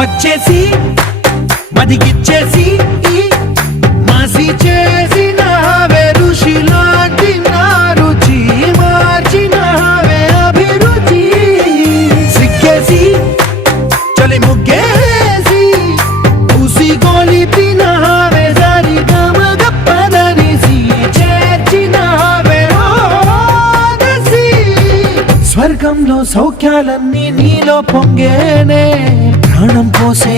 వచ్చేసి మదిగిచ్చేసి మాసి చేసినావే ఋషిలాంటి నా రుచి మార్చినావే అభిరుచి సిగ్గేసి చలి ముగ్గేసి ఉసి గోలిపినావే సరి గమగప్పదనిసి చేర్చినావే ఓదసి స్వర్గంలో సౌఖ్యాలన్నీ నీలో పొంగేనే ప్రాణం పోసే